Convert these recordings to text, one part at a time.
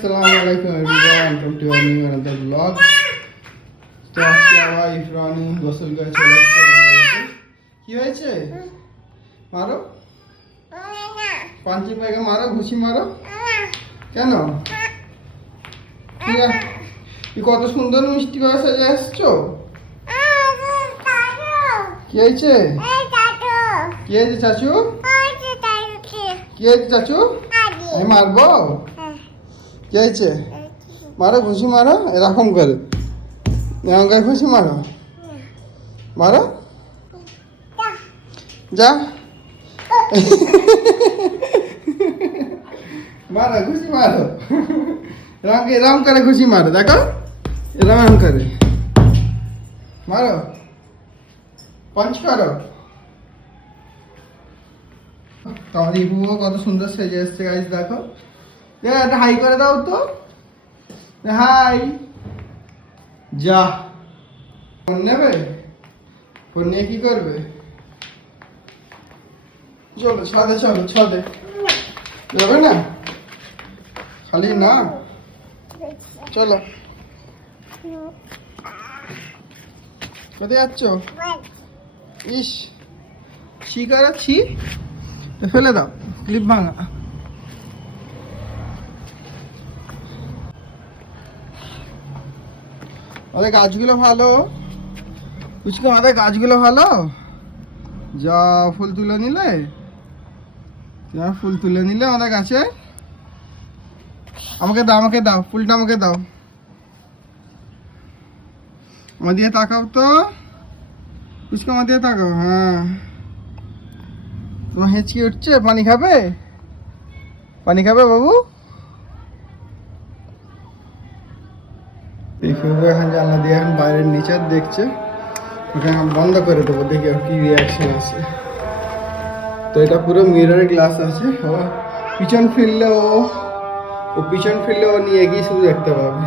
Assalamualaikum everyone, welcome to our new another vlog. তো আজকে আবার ইফরানি গোসল করে চলে এসেছে আমার বাড়িতে। কি হয়েছে? মারো পাঞ্চিং ব্যাগে মারো, ঘুষি মারো। কেন? কি কত সুন্দর মিষ্টি করে সাজে আসছো। কি হয়েছে? কি হয়েছে চাচু? কি হয়েছে চাচু? আমি মারবো? কি হয়েছে? মারো, ঘুষি মারো এরকম করে, এরকম করে ঘুষি মারো, মারো যা মারো, ঘুষি মারো, এরকম করে ঘুষি মারো, দেখো এরকম করে মারো, পাঞ্চ করো। তোমার ইবুও কত সুন্দর সেজে এসছে গাইস, দেখো। একটা হাই করে দাও তো, হাই। যা ফোন নেবে? ফোন নিয়ে কি করবে? চলো ছাদে, চলো ছাদে যাবে না, খালি না, চলো। কোথায় যাচ্ছ? ইস ছি করা, ছি ফেলে দাও, ক্লিপ ভাঙা। আমাদের গাছগুলো ভালো, বুঝছো? আমাদের গাছগুলো ভালো। যা ফুল তুলে নিলে, যা ফুল তুলে নিলে আমাদের গাছে। আমাকে দাও, আমাকে দাও ফুলটা, আমাকে দাও। আমার দিয়ে তাকাও তো, বুঝছো? আমার দিয়ে তাকাও। হ্যাঁ, তোমার হেঁচকি উঠছে? পানি খাবে? পানি খাবে বাবু? এখন জানলা দিয়ে এখন বাইরের নিচে দেখছে, ওখানে বন্ধ করে দেবো, দেখি আর কি রিয়াকশন আছে। তো এটা পুরো মিরর গ্লাস আছে, ও পিছন ফিরলে ও পিছন ফিরলে ও নিয়ে গিয়ে শুধু দেখতে পাবে।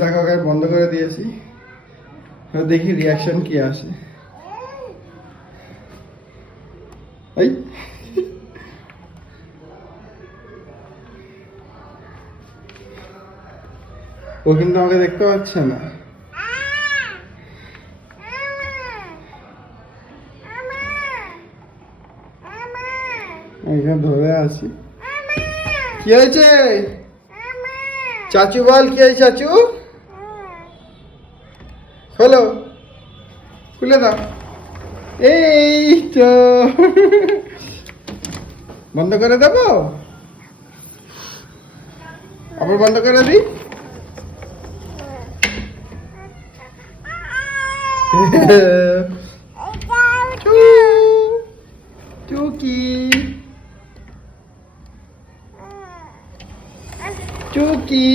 দেখো ওকে বন্ধ করে দিয়েছি, দেখি রিয়াকশন কি আসে। এই ও কিন্তু আমাকে দেখতে পাচ্ছে না। এখানে ধরে আছি। কি হয়েছে চাচু? বল কি হয়েছে চাচু? খোলো, খুলে দাও। এই তো বন্ধ করে দেবো, আবার বন্ধ করে দিই। চুকি চুকি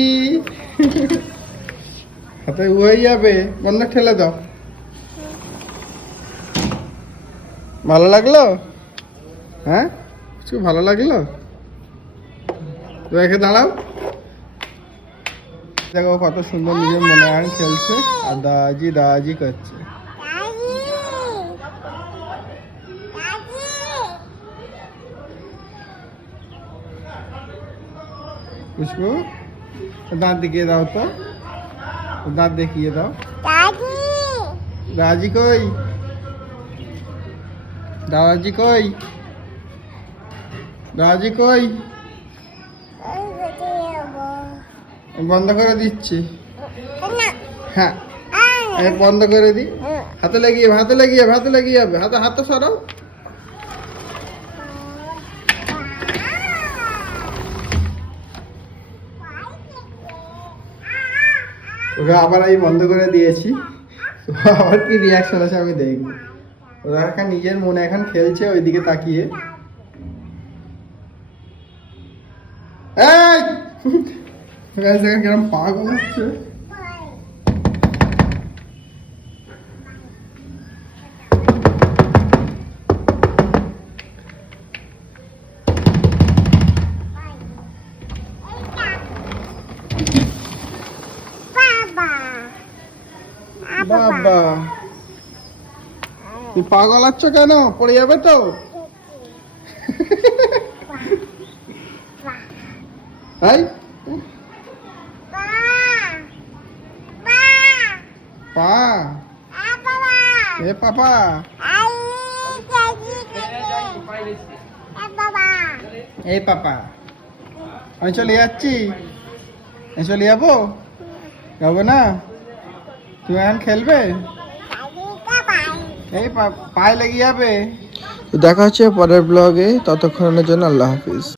হাতে হয়ে যাবে, বন্ধ ঠেলে দাও। ভালো লাগলো? হ্যাঁ, খুব ভালো লাগলো। তো একে দাঁড়াও, দেখো কত সুন্দর নিজের মনে হয় খেলছে আর দাজি দাজি করছে। পুষ্পু দাঁত দেখিয়ে দাও তো, দাঁত দেখিয়ে দাও। দাজি কই? দাদাজি কই? দাদাজি কই? বন্ধ করে দিচ্ছি। হ্যাঁ বন্ধ করে দি। হাতে লাগিয়ে, হাতে লাগিয়ে, হাতে লাগিয়ে যাবে, হাতে হাতে সরাও। ওকে আবার আমি বন্ধ করে দিয়েছি, আবার কি রিয়াকশন আছে আমি দেখবো। ওরা এখন নিজের মনে এখন খেলছে ওইদিকে তাকিয়ে। এই কিরম পাগল হচ্ছে। বাবা তুই পাগল আছো কেন? পড়ে যাবে তো। হাই পা এ পাপা এই পাপা আমি চলে যাচ্ছি আমি চলে যাবো যাবো না তুমি এখন খেলবে এই পায়ে লেগে যাবে। দেখা হচ্ছে পরের ব্লগে, ততক্ষণের জন্য আল্লাহ হাফিজ।